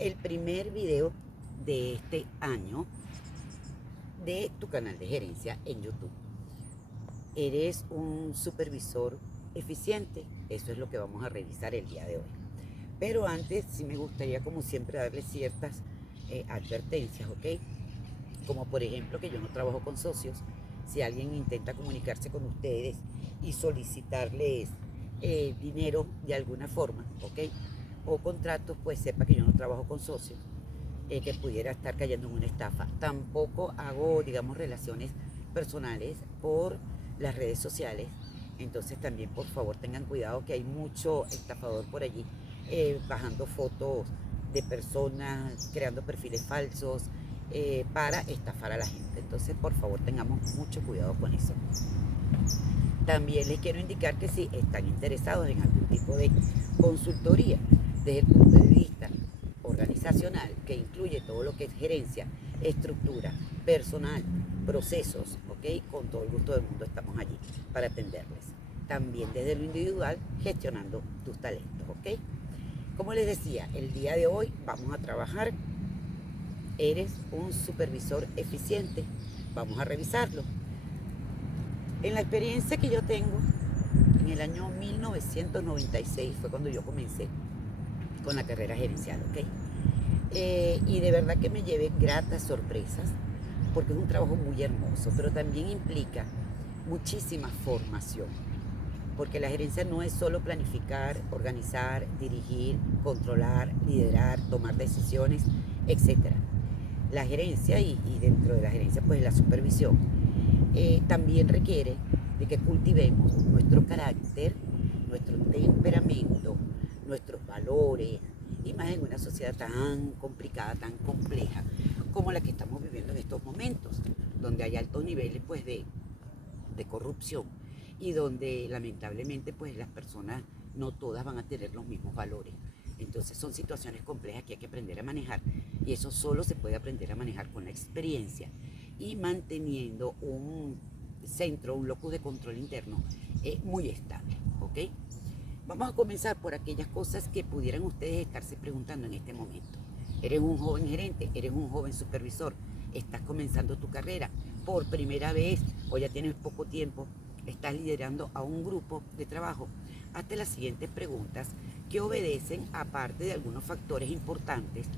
el primer video de este año de tu canal de gerencia en YouTube. ¿Eres un supervisor eficiente? Eso es lo que vamos a revisar el día de hoy. Pero antes sí me gustaría, como siempre, darles ciertas advertencias, ¿ok? Como por ejemplo que yo no trabajo con socios. Si alguien intenta comunicarse con ustedes y solicitarles dinero de alguna forma, ¿ok? O contratos, pues sepa que yo no trabajo con socios, que pudiera estar cayendo en una estafa. Tampoco hago, digamos, relaciones personales por las redes sociales. Entonces también, por favor, tengan cuidado que hay mucho estafador por allí, bajando fotos de personas, creando perfiles falsos, para estafar a la gente. Entonces, por favor, tengamos mucho cuidado con eso. También les quiero indicar que si están interesados en algún tipo de consultoría desde el punto de vista organizacional, que incluye todo lo que es gerencia, estructura, personal, procesos, ¿ok? Con todo el gusto del mundo estamos allí para atenderles. También desde lo individual, gestionando tus talentos, ¿ok? Como les decía, el día de hoy vamos a trabajar. ¿Eres un supervisor eficiente? Vamos a revisarlo. En la experiencia que yo tengo, en el año 1996 fue cuando yo comencé con la carrera gerencial, ¿ok? Y de verdad que me llevé gratas sorpresas, porque es un trabajo muy hermoso, pero también implica muchísima formación, porque la gerencia no es solo planificar, organizar, dirigir, controlar, liderar, tomar decisiones, etc. La gerencia y dentro de la gerencia pues la supervisión también requiere de que cultivemos nuestro carácter, nuestro temperamento, nuestros valores, y más en una sociedad tan complicada, tan compleja como la que estamos viviendo en estos momentos, donde hay altos niveles pues de corrupción y donde lamentablemente pues las personas no todas van a tener los mismos valores. Entonces son situaciones complejas que hay que aprender a manejar, y eso solo se puede aprender a manejar con la experiencia y manteniendo un centro, un locus de control interno muy estable, ¿ok? Vamos a comenzar por aquellas cosas que pudieran ustedes estarse preguntando en este momento. ¿Eres un joven gerente? ¿Eres un joven supervisor? ¿Estás comenzando tu carrera por primera vez o ya tienes poco tiempo? ¿Estás liderando a un grupo de trabajo? Hazte las siguientes preguntas que obedecen a parte de algunos factores importantes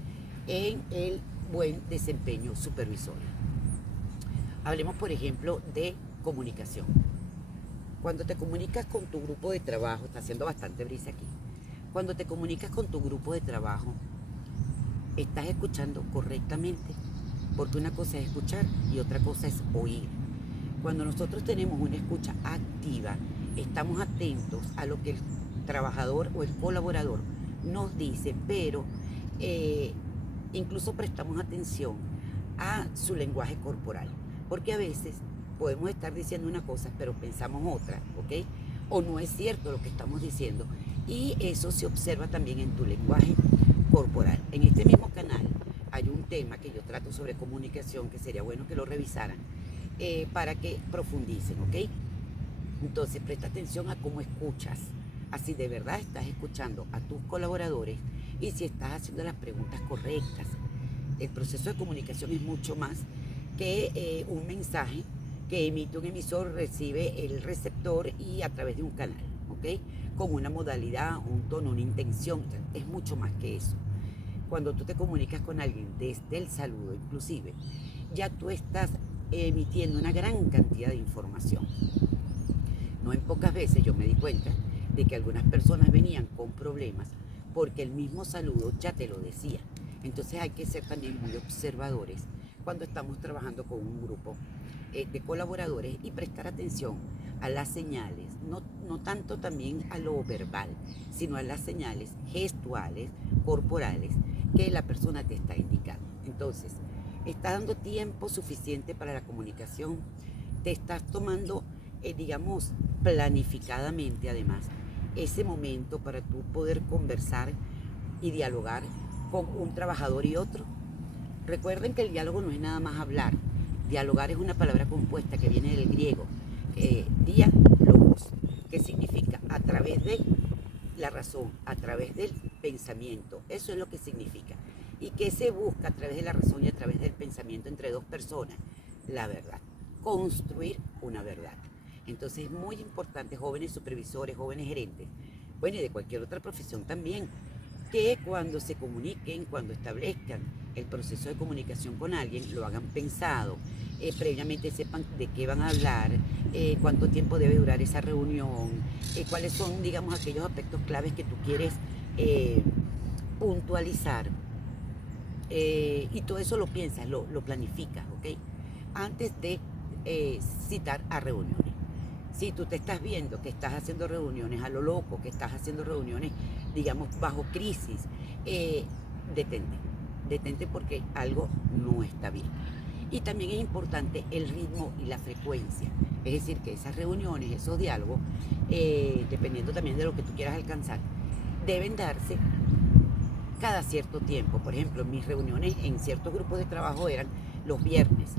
en el buen desempeño supervisorio. Hablemos, por ejemplo, de comunicación. Cuando te comunicas con tu grupo de trabajo, está haciendo bastante brisa aquí, cuando te comunicas con tu grupo de trabajo, ¿estás escuchando correctamente? Porque una cosa es escuchar y otra cosa es oír. Cuando nosotros tenemos una escucha activa, estamos atentos a lo que el trabajador o el colaborador nos dice, pero incluso prestamos atención a su lenguaje corporal, porque a veces podemos estar diciendo una cosa, pero pensamos otra, ¿ok? O no es cierto lo que estamos diciendo, y eso se observa también en tu lenguaje corporal. En este mismo canal hay un tema que yo trato sobre comunicación, que sería bueno que lo revisaran, para que profundicen, ¿ok? Entonces presta atención a cómo escuchas, así de verdad estás escuchando a tus colaboradores y si estás haciendo las preguntas correctas. El proceso de comunicación es mucho más que un mensaje que emite un emisor, recibe el receptor y a través de un canal, ¿ok? Con una modalidad, un tono, una intención, es mucho más que eso. Cuando tú te comunicas con alguien desde el saludo inclusive, ya tú estás emitiendo una gran cantidad de información. No en pocas veces yo me di cuenta de que algunas personas venían con problemas porque el mismo saludo ya te lo decía. Entonces hay que ser también muy observadores cuando estamos trabajando con un grupo de colaboradores y prestar atención a las señales, no tanto también a lo verbal, sino a las señales gestuales, corporales, que la persona te está indicando. Entonces, ¿estás dando tiempo suficiente para la comunicación? ¿Te estás tomando, digamos, planificadamente además, ese momento para tú poder conversar y dialogar con un trabajador y otro? Recuerden que el diálogo no es nada más hablar. Dialogar es una palabra compuesta que viene del griego, diálogos, que significa a través de la razón, a través del pensamiento. Eso es lo que significa. ¿Y qué se busca a través de la razón y a través del pensamiento entre dos personas? La verdad, construir una verdad. Entonces es muy importante, jóvenes supervisores, jóvenes gerentes, bueno, y de cualquier otra profesión también, que cuando se comuniquen, cuando establezcan el proceso de comunicación con alguien, lo hagan pensado, previamente sepan de qué van a hablar, cuánto tiempo debe durar esa reunión, cuáles son, digamos, aquellos aspectos claves que tú quieres puntualizar. Y todo eso lo piensas, lo planificas, ¿ok? Antes de citar a reuniones. Si tú te estás viendo que estás haciendo reuniones a lo loco, que estás haciendo reuniones, digamos, bajo crisis, detente. Detente porque algo no está bien. Y también es importante el ritmo y la frecuencia. Es decir, que esas reuniones, esos diálogos, dependiendo también de lo que tú quieras alcanzar, deben darse cada cierto tiempo. Por ejemplo, mis reuniones en ciertos grupos de trabajo eran los viernes.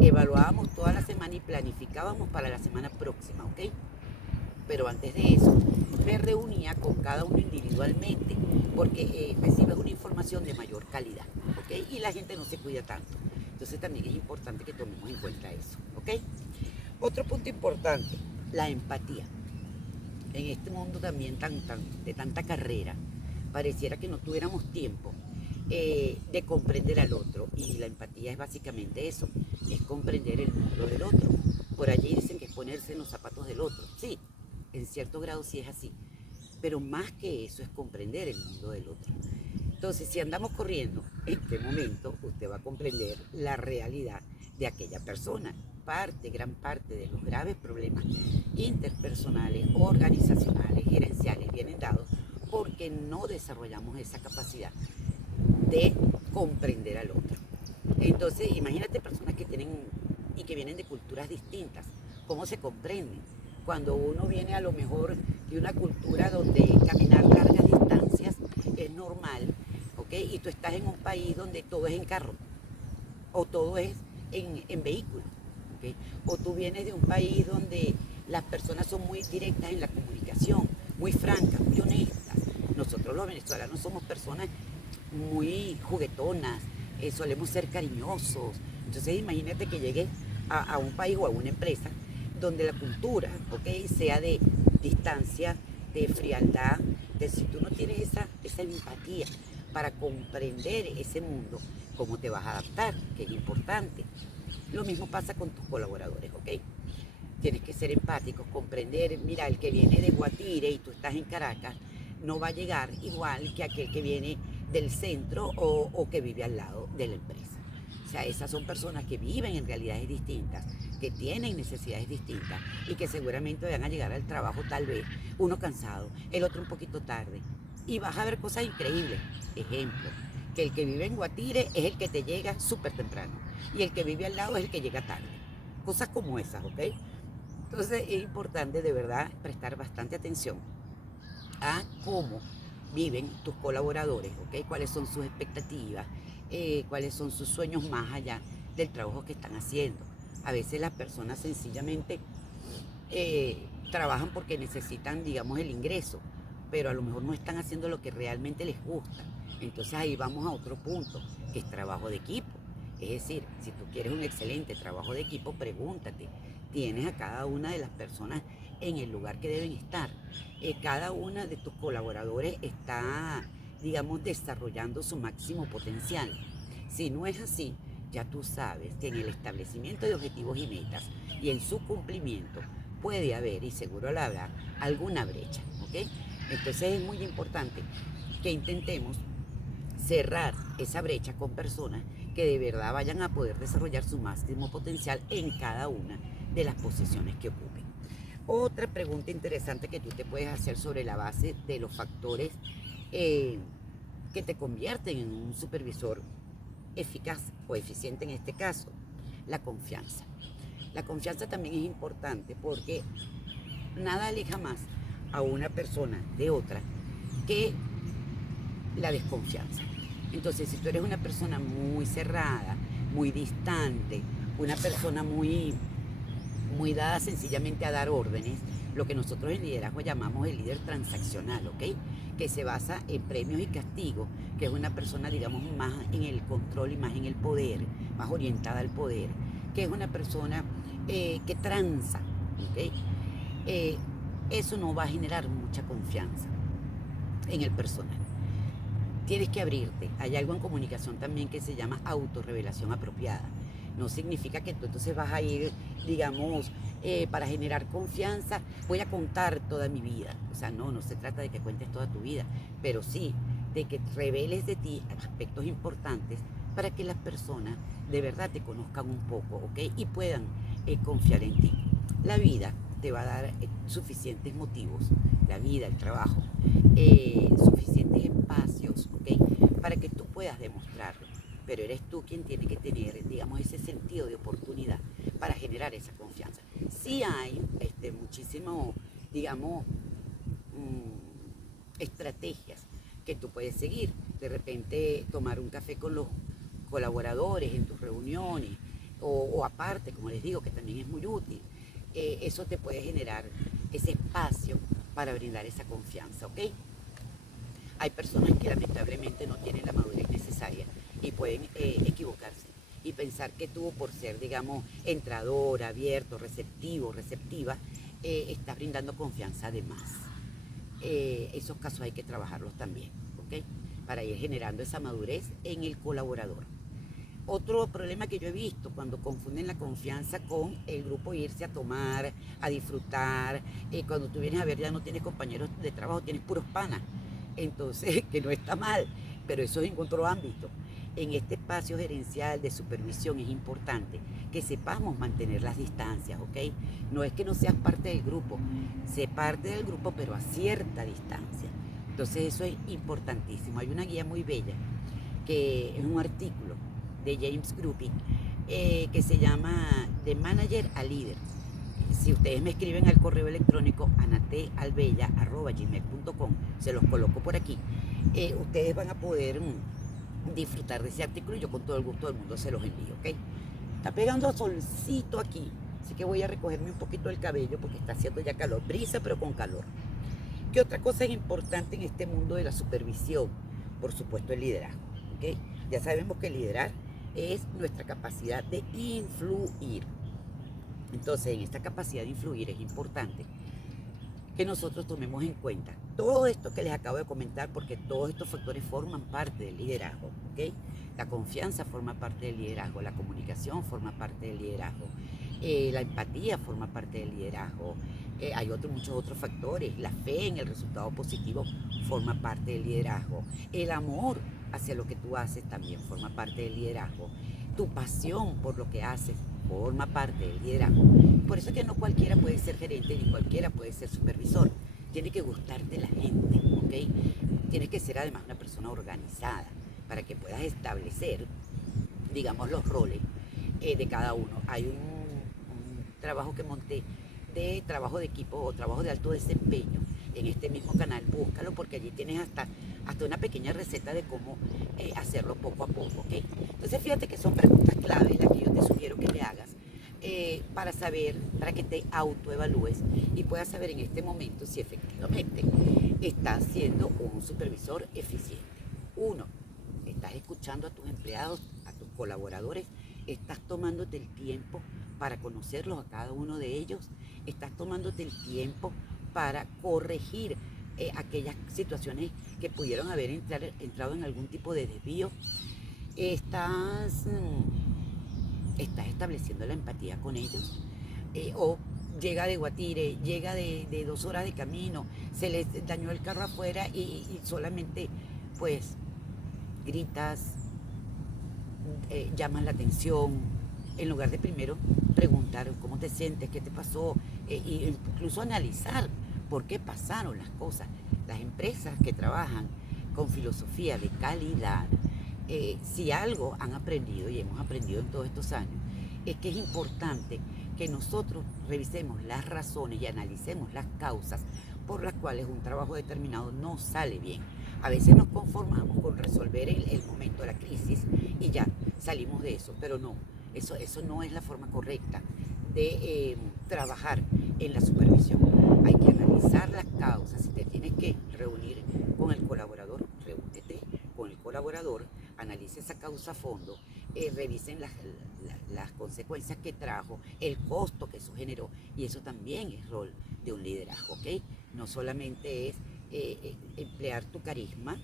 Evaluábamos toda la semana y planificábamos para la semana próxima, ¿ok? Pero antes de eso, me reunía con cada uno individualmente, porque recibes una información de mayor calidad, ¿ok? Y la gente no se cuida tanto. Entonces también es importante que tomemos en cuenta eso, ¿ok? Otro punto importante, la empatía. En este mundo también de tanta carrera, pareciera que no tuviéramos tiempo de comprender al otro. Y la empatía es básicamente eso, es comprender el mundo del otro. Por allí dicen que es ponerse en los zapatos del otro. Sí, en cierto grado sí es así. Pero más que eso es comprender el mundo del otro. Entonces, si andamos corriendo, ¿en qué momento usted va a comprender la realidad de aquella persona? Gran parte de los graves problemas interpersonales, organizacionales, gerenciales vienen dados porque no desarrollamos esa capacidad de comprender al otro. Entonces, imagínate personas que tienen y que vienen de culturas distintas, ¿cómo se comprenden? Cuando uno viene a lo mejor de una cultura donde caminar largas distancias es normal, ¿ok? Y tú estás en un país donde todo es en carro, o todo es en vehículo, ¿ok? O tú vienes de un país donde las personas son muy directas en la comunicación, muy francas, muy honestas. Nosotros los venezolanos somos personas muy juguetonas, solemos ser cariñosos. Entonces imagínate que llegues a un país o a una empresa donde la cultura, ¿ok?, sea de distancia, de frialdad, de si tú no tienes esa empatía para comprender ese mundo, ¿cómo te vas a adaptar? Que es importante. Lo mismo pasa con tus colaboradores, ¿ok? Tienes que ser empáticos, comprender, mira, el que viene de Guatire y tú estás en Caracas, no va a llegar igual que aquel que viene del centro o que vive al lado de la empresa. O sea, esas son personas que viven en realidades distintas, que tienen necesidades distintas y que seguramente van a llegar al trabajo tal vez uno cansado, el otro un poquito tarde. Y vas a ver cosas increíbles. Ejemplo, que el que vive en Guatire es el que te llega súper temprano y el que vive al lado es el que llega tarde. Cosas como esas, ¿ok? Entonces es importante de verdad prestar bastante atención a cómo viven tus colaboradores, ¿ok? Cuáles son sus expectativas, cuáles son sus sueños más allá del trabajo que están haciendo. A veces las personas sencillamente trabajan porque necesitan, digamos, el ingreso, pero a lo mejor no están haciendo lo que realmente les gusta. Entonces ahí vamos a otro punto, que es trabajo de equipo. Es decir, si tú quieres un excelente trabajo de equipo, pregúntate, ¿tienes a cada una de las personas en el lugar que deben estar? Cada una de tus colaboradores está, digamos, desarrollando su máximo potencial. Si no es así, ya tú sabes que en el establecimiento de objetivos y metas y en su cumplimiento puede haber, y seguro la habrá, alguna brecha, ¿ok? Entonces es muy importante que intentemos cerrar esa brecha con personas que de verdad vayan a poder desarrollar su máximo potencial en cada una de las posiciones que ocupen. Otra pregunta interesante que tú te puedes hacer sobre la base de los factores que te convierten en un supervisor eficaz o eficiente en este caso, la confianza. La confianza también es importante porque nada aleja más a una persona de otra que la desconfianza. Entonces, si tú eres una persona muy cerrada, muy distante, una persona muy dada sencillamente a dar órdenes, lo que nosotros en liderazgo llamamos el líder transaccional, ¿ok? Que se basa en premios y castigos, que es una persona, digamos, más en el control y más en el poder, más orientada al poder, que es una persona que tranza, ¿ok? Eso no va a generar mucha confianza en el personal. Tienes que abrirte. Hay algo en comunicación también que se llama autorrevelación apropiada. No significa que tú entonces vas a ir, digamos, para generar confianza, voy a contar toda mi vida. O sea, no se trata de que cuentes toda tu vida, pero sí de que reveles de ti aspectos importantes para que las personas de verdad te conozcan un poco, ¿ok? Y puedan confiar en ti. La vida te va a dar suficientes motivos, la vida, el trabajo, suficientes espacios, ¿ok? Para que tú puedas demostrarlo. Pero eres tú quien tiene que tener, digamos, ese sentido de oportunidad para generar esa confianza. Sí hay muchísimo, digamos, estrategias que tú puedes seguir. De repente tomar un café con los colaboradores en tus reuniones o aparte, como les digo, que también es muy útil. Eso te puede generar ese espacio para brindar esa confianza, ¿ok? Hay personas que lamentablemente no tienen la madurez necesaria y pueden equivocarse y pensar que tú, por ser, digamos, entrador, abierto, receptivo, receptiva, estás brindando confianza de más. Esos casos hay que trabajarlos también, ¿ok? Para ir generando esa madurez en el colaborador. Otro problema que yo he visto cuando confunden la confianza con el grupo irse a tomar, a disfrutar, cuando tú vienes a ver ya no tienes compañeros de trabajo, tienes puros panas. Entonces, que no está mal, pero eso es en otro ámbito. En este espacio gerencial de supervisión es importante que sepamos mantener las distancias, ¿ok? No es que no seas parte del grupo, sé parte del grupo pero a cierta distancia. Entonces eso es importantísimo. Hay una guía muy bella que es un artículo de James Gruppi que se llama De Manager a Líder. Si ustedes me escriben al correo electrónico anatealbella@gmail.com, se los coloco por aquí, ustedes van a poder disfrutar de ese artículo y yo con todo el gusto del mundo se los envío, ¿ok? Está pegando solcito aquí, así que voy a recogerme un poquito el cabello porque está haciendo ya calor, brisa pero con calor. ¿Qué otra cosa es importante en este mundo de la supervisión? Por supuesto el liderazgo, ¿ok? Ya sabemos que liderar es nuestra capacidad de influir. Entonces, en esta capacidad de influir es importante que nosotros tomemos en cuenta todo esto que les acabo de comentar, porque todos estos factores forman parte del liderazgo, ¿ok? La confianza forma parte del liderazgo, la comunicación forma parte del liderazgo, la empatía forma parte del liderazgo, hay muchos otros factores, la fe en el resultado positivo forma parte del liderazgo, el amor hacia lo que tú haces también forma parte del liderazgo, tu pasión por lo que haces forma parte del liderazgo. Por eso es que no cualquiera puede ser gerente ni cualquiera puede ser supervisor. Tiene que gustarte la gente, ¿ok? Tienes que ser además una persona organizada para que puedas establecer, digamos, los roles de cada uno. Hay un trabajo que monté de trabajo de equipo o trabajo de alto desempeño en este mismo canal. Búscalo porque allí tienes hasta una pequeña receta de cómo hacerlo poco a poco, ¿ok? Entonces fíjate que son preguntas clave las que yo te sugiero que te hagas para saber, para que te autoevalúes y puedas saber en este momento si efectivamente estás siendo un supervisor eficiente. Uno, estás escuchando a tus empleados, a tus colaboradores, estás tomándote el tiempo para conocerlos a cada uno de ellos, estás tomándote el tiempo para corregir aquellas situaciones que pudieron haber entrado en algún tipo de desvío. Estás estableciendo la empatía con ellos, o llega de Guatire, llega de 2 horas de camino, se les dañó el carro afuera y solamente pues gritas, llamas la atención, en lugar de primero preguntar cómo te sientes, qué te pasó, e incluso analizar por qué pasaron las cosas. Las empresas que trabajan con filosofía de calidad, si algo han aprendido y hemos aprendido en todos estos años, es que es importante que nosotros revisemos las razones y analicemos las causas por las cuales un trabajo determinado no sale bien. A veces nos conformamos con resolver el momento de la crisis y ya salimos de eso, pero no, eso no es la forma correcta de trabajar en la supervisión. hay que analizar las causas. Si te tienes que reunir con el colaborador, reúnete con el colaborador, analice esa causa a fondo, revisen las consecuencias que trajo, el costo que eso generó, y eso también es rol de un liderazgo, ¿ok? No solamente es emplear tu carisma,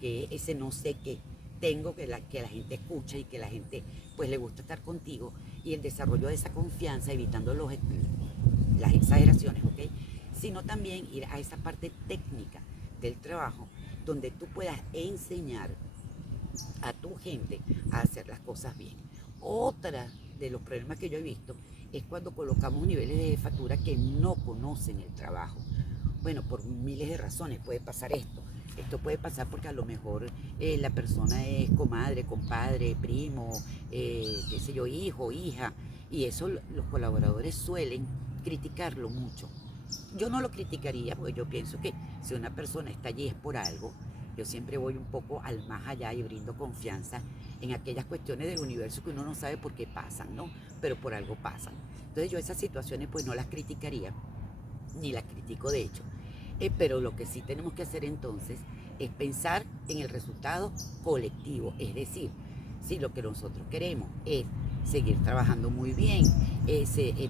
que ese no sé qué tengo, que la gente escucha y que la gente pues le gusta estar contigo, y el desarrollo de esa confianza, evitando las exageraciones, ¿ok? Sino también ir a esa parte técnica del trabajo, donde tú puedas enseñar a tu gente a hacer las cosas bien. Otra de los problemas que yo he visto es cuando colocamos niveles de jefatura que no conocen el trabajo. Bueno, por miles de razones puede pasar esto. Esto puede pasar porque a lo mejor la persona es comadre, compadre, primo, qué sé yo, hijo, hija, y eso los colaboradores suelen criticarlo mucho. Yo no lo criticaría porque yo pienso que si una persona está allí es por algo. Yo siempre voy un poco al más allá y brindo confianza en aquellas cuestiones del universo que uno no sabe por qué pasan, ¿no? Pero por algo pasan. Entonces yo esas situaciones pues no las criticaría, ni las critico de hecho. Pero lo que sí tenemos que hacer entonces es pensar en el resultado colectivo. Es decir, si lo que nosotros queremos es seguir trabajando muy bien,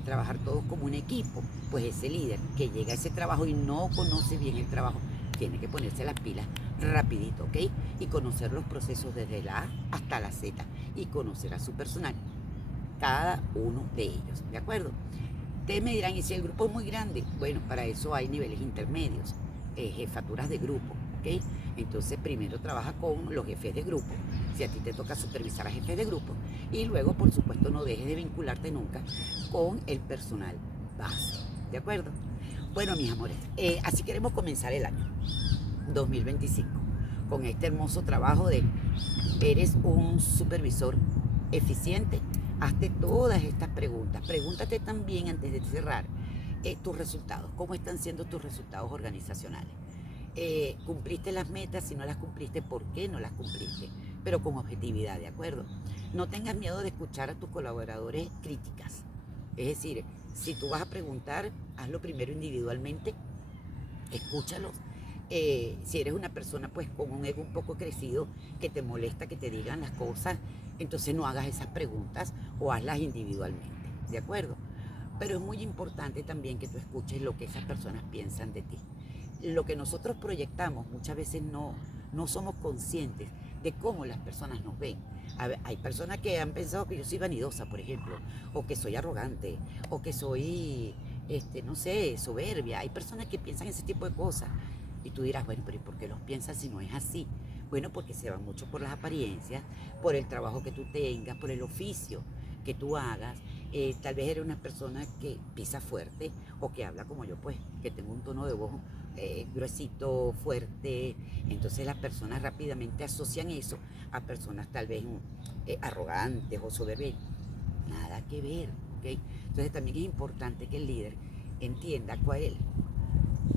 trabajar todos como un equipo, pues ese líder que llega a ese trabajo y no conoce bien el trabajo, tiene que ponerse las pilas rapidito, ¿ok? Y conocer los procesos desde la A hasta la Z y conocer a su personal, cada uno de ellos, ¿de acuerdo? Ustedes me dirán, ¿y si el grupo es muy grande? Bueno, para eso hay niveles intermedios, jefaturas de grupo, ¿ok? Entonces primero trabaja con los jefes de grupo, si a ti te toca supervisar a jefes de grupo, y luego, por supuesto, no dejes de vincularte nunca con el personal base, ¿de acuerdo? Bueno, mis amores, así queremos comenzar el año 2025, con este hermoso trabajo de eres un supervisor eficiente. Hazte todas estas preguntas. Pregúntate también antes de cerrar tus resultados. ¿Cómo están siendo tus resultados organizacionales? ¿Cumpliste las metas? Si no las cumpliste, ¿por qué no las cumpliste? Pero con objetividad, ¿de acuerdo? No tengas miedo de escuchar a tus colaboradores críticas. Es decir, si tú vas a preguntar, hazlo primero individualmente, escúchalos. Si eres una persona pues con un ego un poco crecido, que te molesta que te digan las cosas, entonces no hagas esas preguntas o hazlas individualmente, ¿de acuerdo? Pero es muy importante también que tú escuches lo que esas personas piensan de ti. Lo que nosotros proyectamos muchas veces no somos conscientes de cómo las personas nos ven. Hay personas que han pensado que yo soy vanidosa, por ejemplo, o que soy arrogante, o que soy, no sé, soberbia. Hay personas que piensan ese tipo de cosas. Y tú dirás, bueno, pero ¿y por qué los piensas si no es así? Bueno, porque se van mucho por las apariencias, por el trabajo que tú tengas, por el oficio que tú hagas. Tal vez eres una persona que pisa fuerte o que habla como yo, pues, que tengo un tono de voz gruesito, fuerte. Entonces las personas rápidamente asocian eso a personas tal vez arrogantes o soberbias. Nada que ver, ¿ok? Entonces también es importante que el líder entienda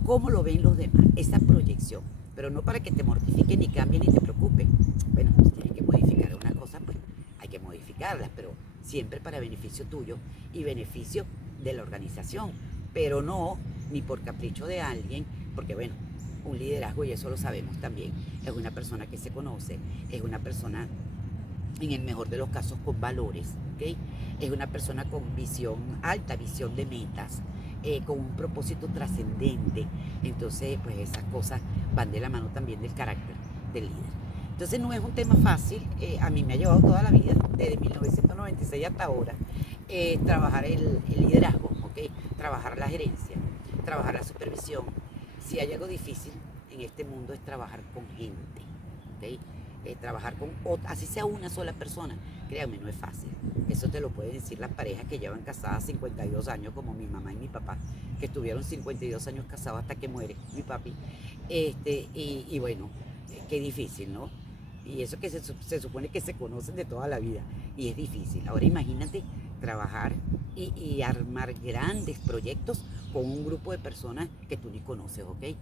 cómo lo ven los demás, esa proyección, pero no para que te mortifique ni cambie ni te preocupe. Bueno, si tienes que modificar una cosa, pues hay que modificarlas, pero siempre para beneficio tuyo y beneficio de la organización, pero no ni por capricho de alguien, porque bueno, un liderazgo, y eso lo sabemos también, es una persona que se conoce, es una persona, en el mejor de los casos, con valores, ¿ok? Es una persona con visión, alta visión de metas, con un propósito trascendente. Entonces, pues esas cosas van de la mano también del carácter del líder. Entonces no es un tema fácil, a mí me ha llevado toda la vida, desde 1996 hasta ahora, trabajar el liderazgo, ¿ok? Trabajar la gerencia, trabajar la supervisión. Si hay algo difícil en este mundo es trabajar con gente, ¿ok? Trabajar con, así sea una sola persona, créanme, no es fácil. Eso te lo pueden decir las parejas que llevan casadas 52 años, como mi mamá y mi papá, que estuvieron 52 años casados hasta que muere mi papi. Y bueno, qué difícil, ¿no? Y eso que se supone que se conocen de toda la vida, y es difícil. Ahora imagínate trabajar y armar grandes proyectos con un grupo de personas que tú ni conoces, ¿ok?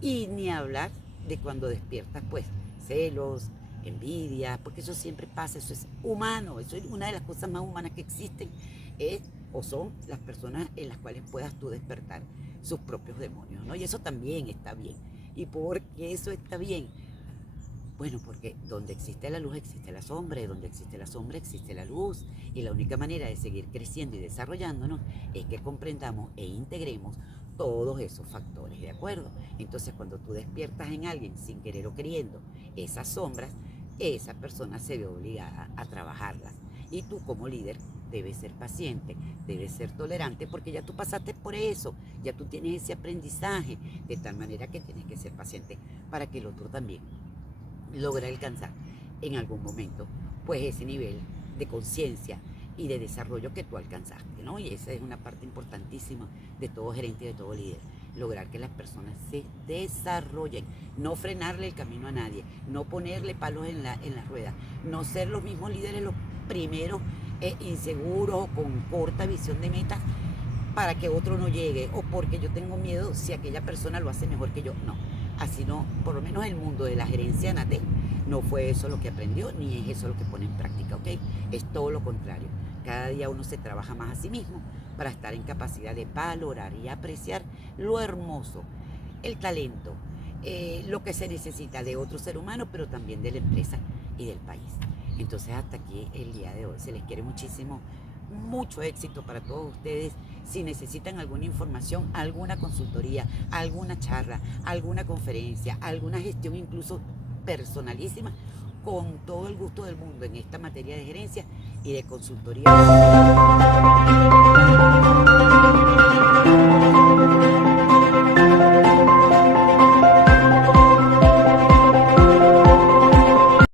Y ni hablar de cuando despiertas, pues, celos, envidia, porque eso siempre pasa, eso es humano, eso es una de las cosas más humanas que existen, es o son las personas en las cuales puedas tú despertar sus propios demonios, ¿no? Y eso también está bien. ¿Y por qué eso está bien? Bueno, porque donde existe la luz existe la sombra, y donde existe la sombra existe la luz. Y la única manera de seguir creciendo y desarrollándonos es que comprendamos e integremos todos esos factores, ¿de acuerdo? Entonces, cuando tú despiertas en alguien sin querer o queriendo esas sombras, esa persona se ve obligada a trabajarlas. Y tú como líder debes ser paciente, debes ser tolerante, porque ya tú pasaste por eso, ya tú tienes ese aprendizaje, de tal manera que tienes que ser paciente para que el otro también logra alcanzar en algún momento pues ese nivel de conciencia y de desarrollo que tú alcanzaste, ¿no? Y esa es una parte importantísima de todo gerente y de todo líder, lograr que las personas se desarrollen, no frenarle el camino a nadie, no ponerle palos en la rueda, no ser los mismos líderes los primeros inseguros o con corta visión de metas para que otro no llegue o porque yo tengo miedo si aquella persona lo hace mejor que yo. No, así no, por lo menos el mundo de la gerencia NATE no fue eso lo que aprendió, ni es eso lo que pone en práctica, ¿ok? Es todo lo contrario. Cada día uno se trabaja más a sí mismo para estar en capacidad de valorar y apreciar lo hermoso, el talento, lo que se necesita de otro ser humano, pero también de la empresa y del país. Entonces hasta aquí el día de hoy. Se les quiere muchísimo, mucho éxito para todos ustedes. Si necesitan alguna información, alguna consultoría, alguna charla, alguna conferencia, alguna gestión incluso personalísima, con todo el gusto del mundo en esta materia de gerencia y de consultoría.